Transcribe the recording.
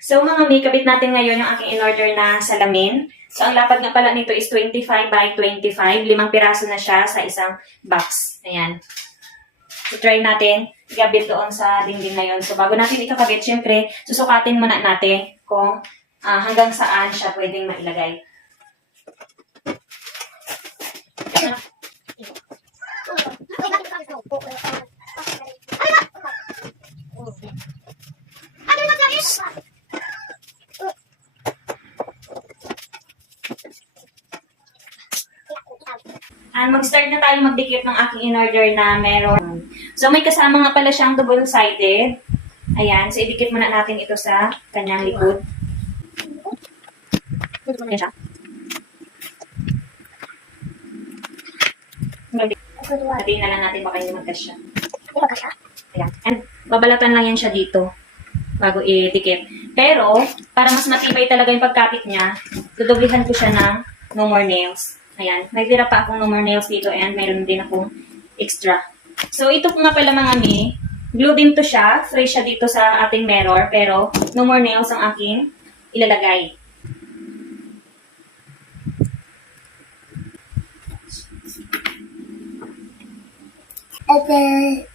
So mga may, kabit natin ngayon yung aking in-order na salamin. So ang lapad nga pala nito is 25 by 25. 5 piraso na siya sa isang box. Ayan. So try natin ikabit doon sa dingding na yun. So bago natin ikakabit, syempre, susukatin muna natin kung hanggang saan siya pwedeng mailagay. Mag-start na tayo magdikit ng aking in-order na meron. So, may kasama nga pala siyang double-sided. Ayan. So, idikit muna natin ito sa kanyang likod. Ayan siya. Hatiin na lang natin baka hindi magkasya. Ayan. And, babalatan lang yan siya dito bago idikit. Pero, para mas matibay talaga yung pagkapit niya, dudublihan ko siya ng no more nails. Ayan. May tira pa akong no more nails dito and mayroon din akong extra. So, ito po nga pala mga mi, glue din to siya. Fresh siya dito sa ating mirror. Pero, no more nails ang aking ilalagay. Okay.